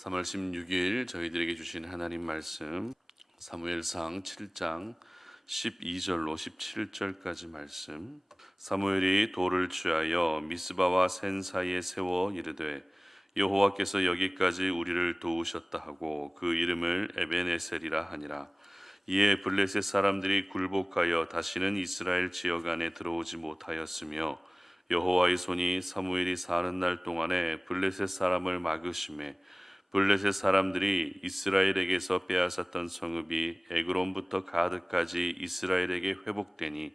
3월 16일 저희들에게 주신 하나님 말씀 사무엘상 7장 12절로 17절까지 말씀. 사무엘이 돌을 취하여 미스바와 센 사이에 세워 이르되 여호와께서 여기까지 우리를 도우셨다 하고 그 이름을 에벤에셀이라 하니라. 이에 블레셋 사람들이 굴복하여 다시는 이스라엘 지역 안에 들어오지 못하였으며 여호와의 손이 사무엘이 사는 날 동안에 블레셋 사람을 막으심에 블레셋 사람들이 이스라엘에게서 빼앗았던 성읍이 에그론부터 가드까지 이스라엘에게 회복되니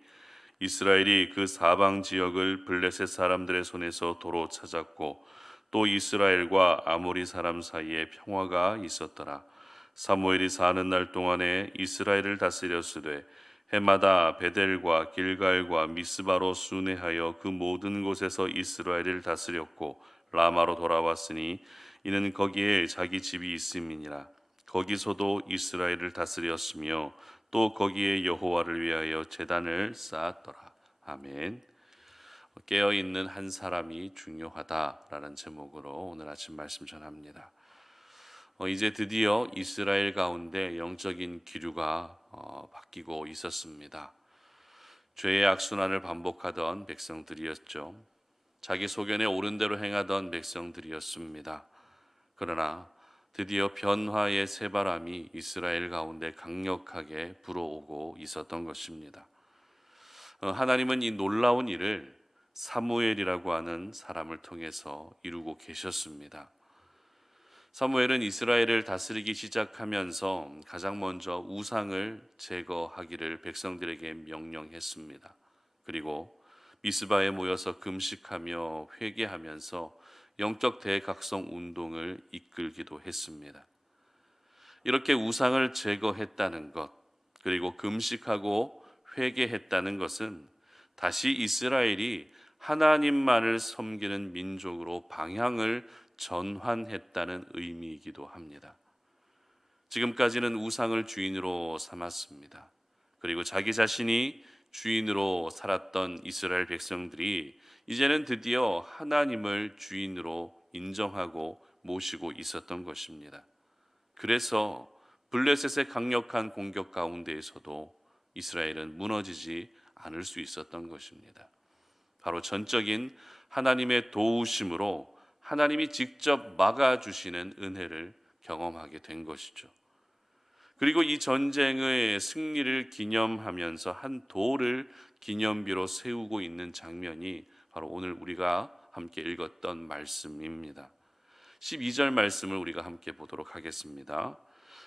이스라엘이 그 사방 지역을 블레셋 사람들의 손에서 도로 찾았고 또 이스라엘과 아모리 사람 사이에 평화가 있었더라. 사무엘이 사는 날 동안에 이스라엘을 다스렸으되 해마다 베델과 길갈과 미스바로 순회하여 그 모든 곳에서 이스라엘을 다스렸고 라마로 돌아왔으니 이는 거기에 자기 집이 있음이니라. 거기서도 이스라엘을 다스렸으며 또 거기에 여호와를 위하여 제단을 쌓았더라. 아멘. 깨어있는 한 사람이 중요하다라는 제목으로 오늘 아침 말씀 전합니다. 이제 드디어 이스라엘 가운데 영적인 기류가 바뀌고 있었습니다. 죄의 악순환을 반복하던 백성들이었죠. 자기 소견에 옳은 대로 행하던 백성들이었습니다. 그러나 드디어 변화의 새바람이 이스라엘 가운데 강력하게 불어오고 있었던 것입니다. 하나님은 이 놀라운 일을 사무엘이라고 하는 사람을 통해서 이루고 계셨습니다. 사무엘은 이스라엘을 다스리기 시작하면서 가장 먼저 우상을 제거하기를 백성들에게 명령했습니다. 그리고 미스바에 모여서 금식하며 회개하면서 영적 대각성 운동을 이끌기도 했습니다. 이렇게 우상을 제거했다는 것, 그리고 금식하고 회개했다는 것은 다시 이스라엘이 하나님만을 섬기는 민족으로 방향을 전환했다는 의미이기도 합니다. 지금까지는 우상을 주인으로 삼았습니다. 그리고 자기 자신이 주인으로 살았던 이스라엘 백성들이 이제는 드디어 하나님을 주인으로 인정하고 모시고 있었던 것입니다. 그래서 블레셋의 강력한 공격 가운데에서도 이스라엘은 무너지지 않을 수 있었던 것입니다. 바로 전적인 하나님의 도우심으로 하나님이 직접 막아주시는 은혜를 경험하게 된 것이죠. 그리고 이 전쟁의 승리를 기념하면서 한 돌을 기념비로 세우고 있는 장면이 바로 오늘 우리가 함께 읽었던 말씀입니다. 12절 말씀을 우리가 함께 보도록 하겠습니다.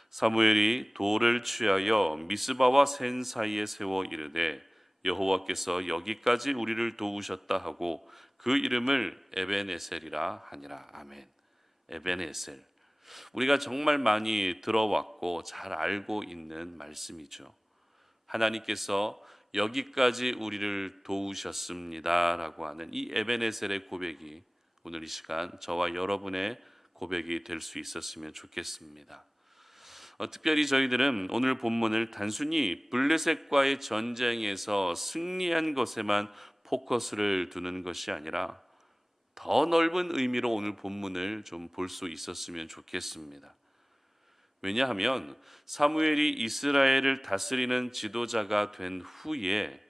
사무엘이 돌을 취하여 미스바와 센 사이에 세워 이르되 여호와께서 여기까지 우리를 도우셨다 하고 그 이름을 에벤에셀이라 하니라. 아멘. 에벤에셀. 우리가 정말 많이 들어왔고 잘 알고 있는 말씀이죠. 하나님께서 여기까지 우리를 도우셨습니다라고 하는 이 에벤에셀의 고백이 오늘 이 시간 저와 여러분의 고백이 될 수 있었으면 좋겠습니다. 특별히 저희들은 오늘 본문을 단순히 블레셋과의 전쟁에서 승리한 것에만 포커스를 두는 것이 아니라 더 넓은 의미로 오늘 본문을 좀 볼 수 있었으면 좋겠습니다. 왜냐하면 사무엘이 이스라엘을 다스리는 지도자가 된 후에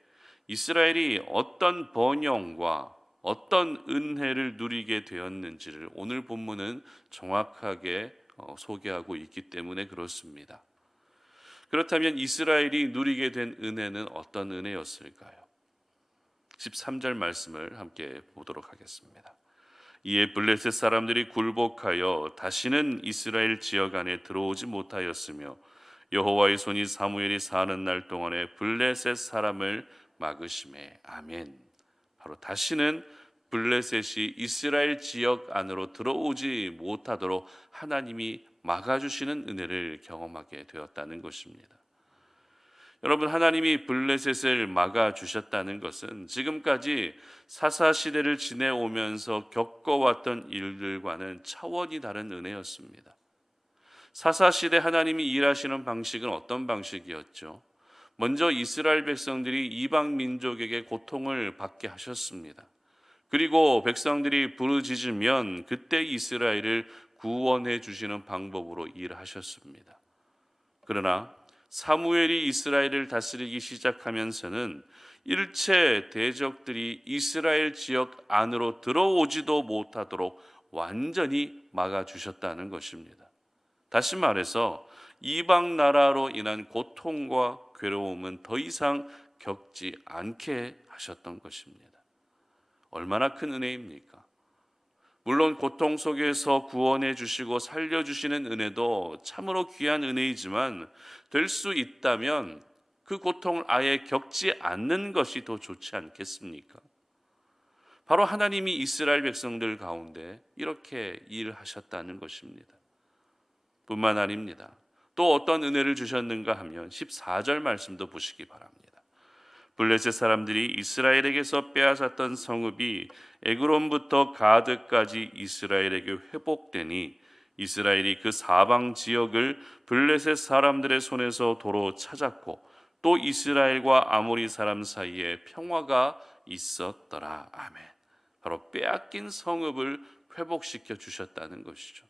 이스라엘이 어떤 번영과 어떤 은혜를 누리게 되었는지를 오늘 본문은 정확하게 소개하고 있기 때문에 그렇습니다. 그렇다면 이스라엘이 누리게 된 은혜는 어떤 은혜였을까요? 13절 말씀을 함께 보도록 하겠습니다. 이에 블레셋 사람들이 굴복하여 다시는 이스라엘 지역 안에 들어오지 못하였으며 여호와의 손이 사무엘이 사는 날 동안에 블레셋 사람을 막으심에. 아멘. 바로 다시는 블레셋이 이스라엘 지역 안으로 들어오지 못하도록 하나님이 막아주시는 은혜를 경험하게 되었다는 것입니다. 여러분, 하나님이 블레셋을 막아주셨다는 것은 지금까지 사사시대를 지내오면서 겪어왔던 일들과는 차원이 다른 은혜였습니다. 사사시대 하나님이 일하시는 방식은 어떤 방식이었죠? 먼저 이스라엘 백성들이 이방 민족에게 고통을 받게 하셨습니다. 그리고 백성들이 부르짖으면 그때 이스라엘을 구원해 주시는 방법으로 일하셨습니다. 그러나 사무엘이 이스라엘을 다스리기 시작하면서는 일체 대적들이 이스라엘 지역 안으로 들어오지도 못하도록 완전히 막아주셨다는 것입니다. 다시 말해서 이방 나라로 인한 고통과 괴로움은 더 이상 겪지 않게 하셨던 것입니다. 얼마나 큰 은혜입니까? 물론 고통 속에서 구원해 주시고 살려 주시는 은혜도 참으로 귀한 은혜이지만 될 수 있다면 그 고통을 아예 겪지 않는 것이 더 좋지 않겠습니까? 바로 하나님이 이스라엘 백성들 가운데 이렇게 일하셨다는 것입니다. 뿐만 아닙니다. 또 어떤 은혜를 주셨는가 하면 14절 말씀도 보시기 바랍니다. 블레셋 사람들이 이스라엘에게서 빼앗았던 성읍이 에그론부터 가드까지 이스라엘에게 회복되니 이스라엘이 그 사방 지역을 블레셋 사람들의 손에서 도로 찾았고 또 이스라엘과 아모리 사람 사이에 평화가 있었더라. 아멘. 바로 빼앗긴 성읍을 회복시켜 주셨다는 것이죠.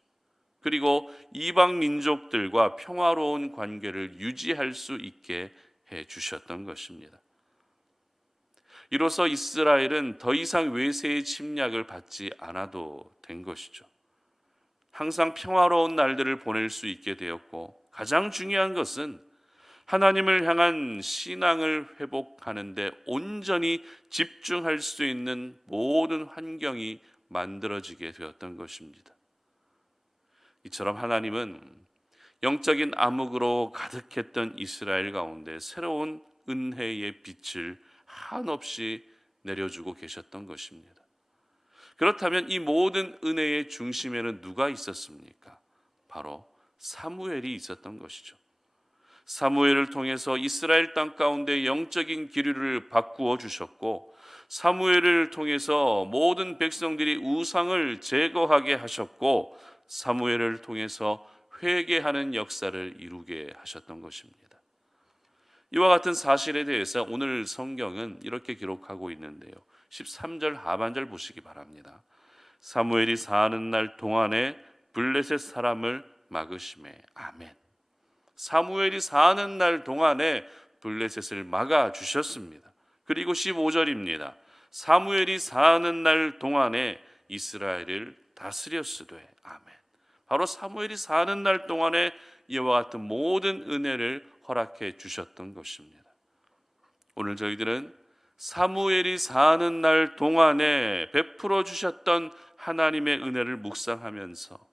그리고 이방 민족들과 평화로운 관계를 유지할 수 있게 해 주셨던 것입니다. 이로써 이스라엘은 더 이상 외세의 침략을 받지 않아도 된 것이죠. 항상 평화로운 날들을 보낼 수 있게 되었고 가장 중요한 것은 하나님을 향한 신앙을 회복하는 데 온전히 집중할 수 있는 모든 환경이 만들어지게 되었던 것입니다. 이처럼 하나님은 영적인 암흑으로 가득했던 이스라엘 가운데 새로운 은혜의 빛을 한없이 내려주고 계셨던 것입니다. 그렇다면 이 모든 은혜의 중심에는 누가 있었습니까? 바로 사무엘이 있었던 것이죠. 사무엘을 통해서 이스라엘 땅 가운데 영적인 기류를 바꾸어 주셨고 사무엘을 통해서 모든 백성들이 우상을 제거하게 하셨고 사무엘을 통해서 회개하는 역사를 이루게 하셨던 것입니다. 이와 같은 사실에 대해서 오늘 성경은 이렇게 기록하고 있는데요. 13절 하반절 보시기 바랍니다. 사무엘이 사는 날 동안에 블레셋 사람을 막으심에. 아멘. 사무엘이 사는 날 동안에 블레셋을 막아 주셨습니다. 그리고 15절입니다. 사무엘이 사는 날 동안에 이스라엘을 다스렸으되. 아멘. 바로 사무엘이 사는 날 동안에 이와 같은 모든 은혜를 허락해 주셨던 것입니다. 오늘 저희들은 사무엘이 사는 날 동안에 베풀어 주셨던 하나님의 은혜를 묵상하면서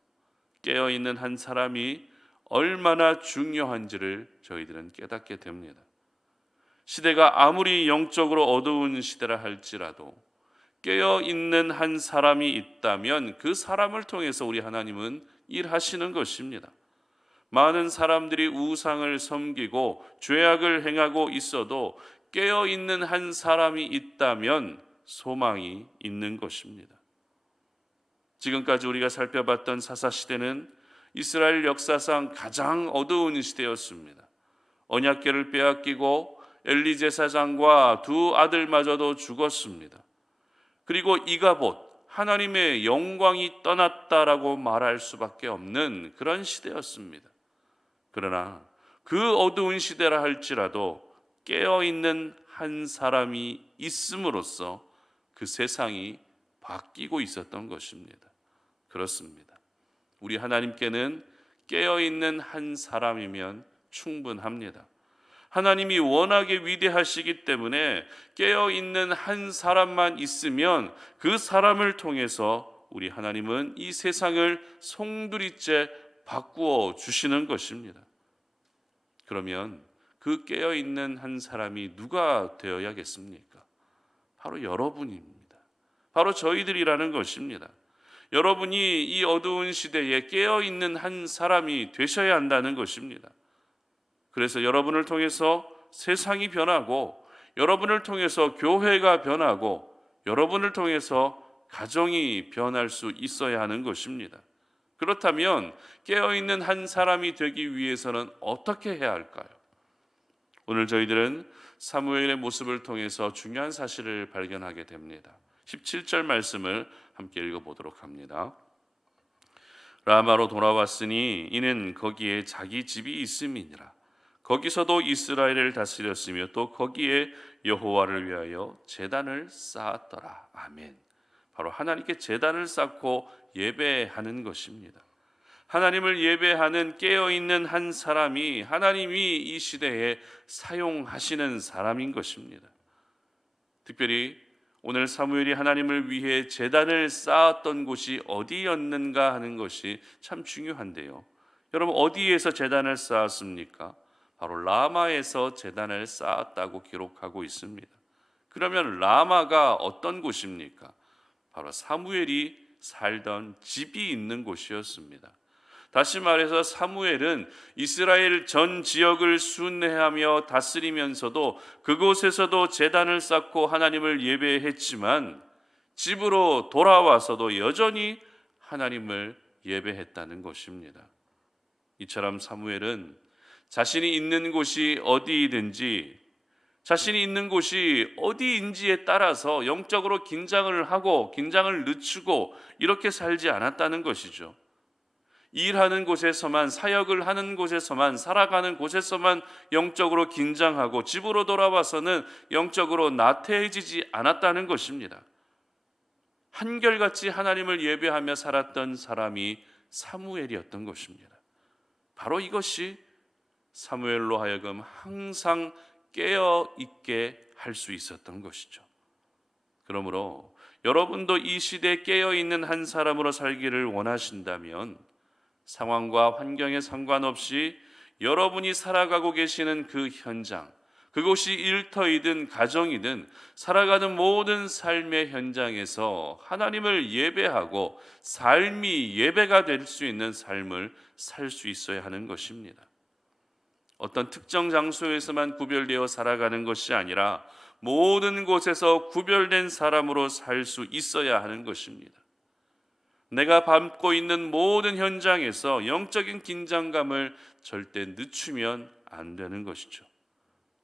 깨어있는 한 사람이 얼마나 중요한지를 저희들은 깨닫게 됩니다. 시대가 아무리 영적으로 어두운 시대라 할지라도 깨어있는 한 사람이 있다면 그 사람을 통해서 우리 하나님은 일하시는 것입니다. 많은 사람들이 우상을 섬기고 죄악을 행하고 있어도 깨어있는 한 사람이 있다면 소망이 있는 것입니다. 지금까지 우리가 살펴봤던 사사시대는 이스라엘 역사상 가장 어두운 시대였습니다. 언약궤를 빼앗기고 엘리 제사장과 두 아들마저도 죽었습니다. 그리고 이가봇, 하나님의 영광이 떠났다라고 말할 수밖에 없는 그런 시대였습니다. 그러나 그 어두운 시대라 할지라도 깨어있는 한 사람이 있음으로써 그 세상이 바뀌고 있었던 것입니다. 그렇습니다. 우리 하나님께는 깨어있는 한 사람이면 충분합니다. 하나님이 워낙에 위대하시기 때문에 깨어있는 한 사람만 있으면 그 사람을 통해서 우리 하나님은 이 세상을 송두리째 바꾸어 주시는 것입니다. 그러면 그 깨어있는 한 사람이 누가 되어야겠습니까? 바로 여러분입니다. 바로 저희들이라는 것입니다. 여러분이 이 어두운 시대에 깨어있는 한 사람이 되셔야 한다는 것입니다. 그래서 여러분을 통해서 세상이 변하고 여러분을 통해서 교회가 변하고 여러분을 통해서 가정이 변할 수 있어야 하는 것입니다. 그렇다면 깨어있는 한 사람이 되기 위해서는 어떻게 해야 할까요? 오늘 저희들은 사무엘의 모습을 통해서 중요한 사실을 발견하게 됩니다. 17절 말씀을 함께 읽어보도록 합니다. 라마로 돌아왔으니 이는 거기에 자기 집이 있음이니라. 거기서도 이스라엘을 다스렸으며 또 거기에 여호와를 위하여 제단을 쌓았더라. 아멘. 바로 하나님께 제단을 쌓고 예배하는 것입니다. 하나님을 예배하는 깨어있는 한 사람이 하나님이 이 시대에 사용하시는 사람인 것입니다. 특별히 오늘 사무엘이 하나님을 위해 제단을 쌓았던 곳이 어디였는가 하는 것이 참 중요한데요. 여러분, 어디에서 제단을 쌓았습니까? 바로 라마에서 제단을 쌓았다고 기록하고 있습니다. 그러면 라마가 어떤 곳입니까? 바로 사무엘이 살던 집이 있는 곳이었습니다. 다시 말해서 사무엘은 이스라엘 전 지역을 순회하며 다스리면서도 그곳에서도 제단을 쌓고 하나님을 예배했지만 집으로 돌아와서도 여전히 하나님을 예배했다는 것입니다. 이처럼 사무엘은 자신이 있는 곳이 어디이든지 자신이 있는 곳이 어디인지에 따라서 영적으로 긴장을 하고 긴장을 늦추고 이렇게 살지 않았다는 것이죠. 일하는 곳에서만, 사역을 하는 곳에서만, 살아가는 곳에서만 영적으로 긴장하고 집으로 돌아와서는 영적으로 나태해지지 않았다는 것입니다. 한결같이 하나님을 예배하며 살았던 사람이 사무엘이었던 것입니다. 바로 이것이 사무엘로 하여금 항상 깨어 있게 할 수 있었던 것이죠. 그러므로 여러분도 이 시대에 깨어 있는 한 사람으로 살기를 원하신다면 상황과 환경에 상관없이 여러분이 살아가고 계시는 그 현장, 그곳이 일터이든 가정이든 살아가는 모든 삶의 현장에서 하나님을 예배하고 삶이 예배가 될 수 있는 삶을 살 수 있어야 하는 것입니다. 어떤 특정 장소에서만 구별되어 살아가는 것이 아니라 모든 곳에서 구별된 사람으로 살 수 있어야 하는 것입니다. 내가 밟고 있는 모든 현장에서 영적인 긴장감을 절대 늦추면 안 되는 것이죠.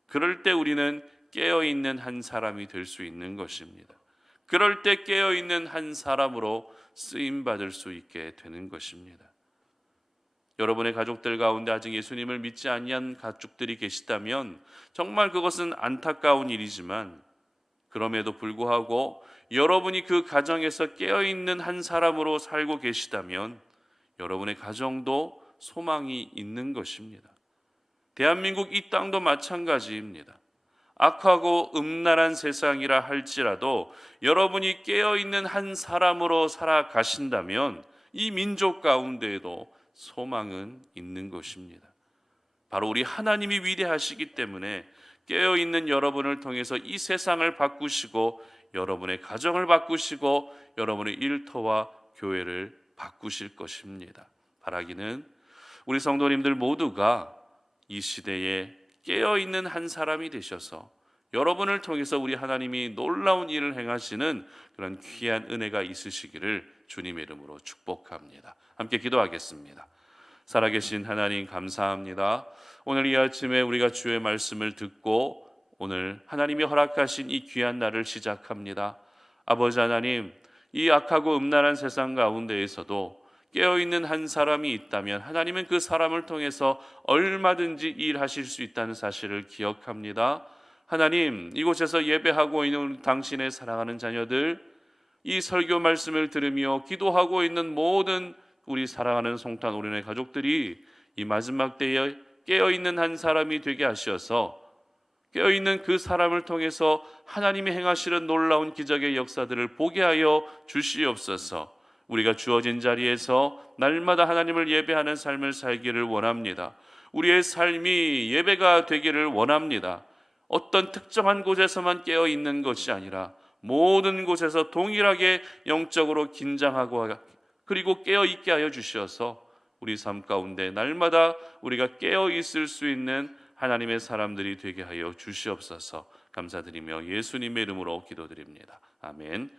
그럴 때 우리는 깨어있는 한 사람이 될 수 있는 것입니다. 그럴 때 깨어있는 한 사람으로 쓰임받을 수 있게 되는 것입니다. 여러분의 가족들 가운데 아직 예수님을 믿지 아니한 가족들이 계시다면 정말 그것은 안타까운 일이지만 그럼에도 불구하고 여러분이 그 가정에서 깨어있는 한 사람으로 살고 계시다면 여러분의 가정도 소망이 있는 것입니다. 대한민국 이 땅도 마찬가지입니다. 악하고 음란한 세상이라 할지라도 여러분이 깨어있는 한 사람으로 살아가신다면 이 민족 가운데에도 소망은 있는 것입니다. 바로 우리 하나님이 위대하시기 때문에 깨어있는 여러분을 통해서 이 세상을 바꾸시고 여러분의 가정을 바꾸시고 여러분의 일터와 교회를 바꾸실 것입니다. 바라기는 우리 성도님들 모두가 이 시대에 깨어있는 한 사람이 되셔서 여러분을 통해서 우리 하나님이 놀라운 일을 행하시는 그런 귀한 은혜가 있으시기를 주님의 이름으로 축복합니다. 함께 기도하겠습니다. 살아계신 하나님 감사합니다. 오늘 이 아침에 우리가 주의 말씀을 듣고 오늘 하나님이 허락하신 이 귀한 날을 시작합니다. 아버지 하나님, 이 악하고 음란한 세상 가운데에서도 깨어있는 한 사람이 있다면 하나님은 그 사람을 통해서 얼마든지 일하실 수 있다는 사실을 기억합니다. 하나님, 이곳에서 예배하고 있는 당신의 사랑하는 자녀들, 이 설교 말씀을 들으며 기도하고 있는 모든 우리 사랑하는 송탄 오륜의 가족들이 이 마지막 때에 깨어있는 한 사람이 되게 하셔서 깨어있는 그 사람을 통해서 하나님이 행하시는 놀라운 기적의 역사들을 보게 하여 주시옵소서. 우리가 주어진 자리에서 날마다 하나님을 예배하는 삶을 살기를 원합니다. 우리의 삶이 예배가 되기를 원합니다. 어떤 특정한 곳에서만 깨어있는 것이 아니라 모든 곳에서 동일하게 영적으로 긴장하고 그리고 깨어있게 하여 주셔서 우리 삶 가운데 날마다 우리가 깨어있을 수 있는 하나님의 사람들이 되게 하여 주시옵소서. 감사드리며 예수님의 이름으로 기도드립니다. 아멘.